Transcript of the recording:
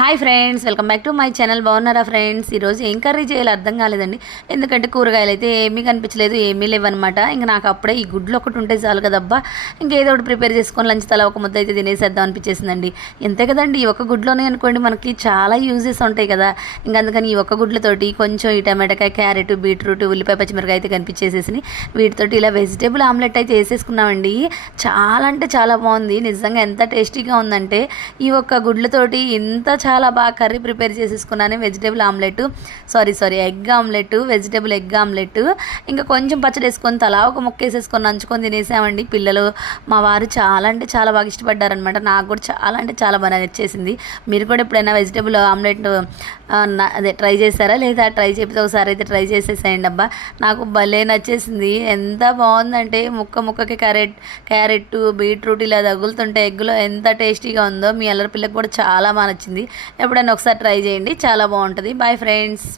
Hi friends, welcome back to my channel. బాగున్నారా friends? ఈరోజు ఏం కర్రీ చేయాలో అర్థం కాలేదండి. ఎందుకంటే కూరగాయలు అయితే ఏమీ కనిపించలేదు, ఏమీ లేవన్నమాట. ఇంక నాకు అప్పుడే ఈ గుడ్లు ఒకటి ఉంటే చాలు కదబ్బా, ఇంకేదో ఒకటి ప్రిపేర్ చేసుకొని లంచ్ తల ఒక ముద్ద అయితే తినేసేద్దాం అనిపించేసిందండి. ఎంతే కదండి, ఈ ఒక్క గుడ్లోనే అనుకోండి మనకి చాలా యూజెస్ ఉంటాయి కదా. ఇంకా అందుకని ఈ ఒక్క గుడ్లతోటి కొంచెం ఈ టమాటాకాయ, క్యారెట్, బీట్రూట్, ఉల్లిపాయ, పచ్చిమిరకాయ అయితే కనిపించేసేసి వీటితోటి ఇలా వెజిటేబుల్ ఆమ్లెట్ అయితే వేసేసుకున్నామండి. చాలా అంటే చాలా బాగుంది నిజంగా. ఎంత టేస్టీగా ఉందంటే ఈ ఒక్క గుడ్లతోటి ఇంత చాలా బాగా కర్రీ ప్రిపేర్ చేసేసుకున్నాను. Vegetable omelette, egg omelette, vegetable egg omelette, ఇంకా కొంచెం పచ్చడి వేసుకొని తలా ఒక ముక్క వేసేసుకొని నంచుకొని తినేసామండి. పిల్లలు మా వారు చాలా అంటే చాలా బాగా ఇష్టపడ్డారనమాట. నాకు కూడా చాలా అంటే చాలా బాగా నచ్చేసింది. మీరు కూడా ఎప్పుడైనా వెజిటేబుల్ ఆమ్లెట్ అదే ట్రై చేశారా? లేదా ట్రై చేపితే ఒకసారి అయితే ట్రై చేసేసేయండి అబ్బా. నాకు భలే నచ్చేసింది. ఎంత బాగుందంటే ముక్క ముక్కకి క్యారెట్, బీట్రూట్ ఇలా తగులుతుంటే ఎగ్గులో ఎంత టేస్టీగా ఉందో. మీ అల్లరి పిల్లకి కూడా చాలా బాగా నచ్చింది. ఎప్పుడైనా ఒకసారి ట్రై చేయండి, చాలా బాగుంటుంది. Bye friends.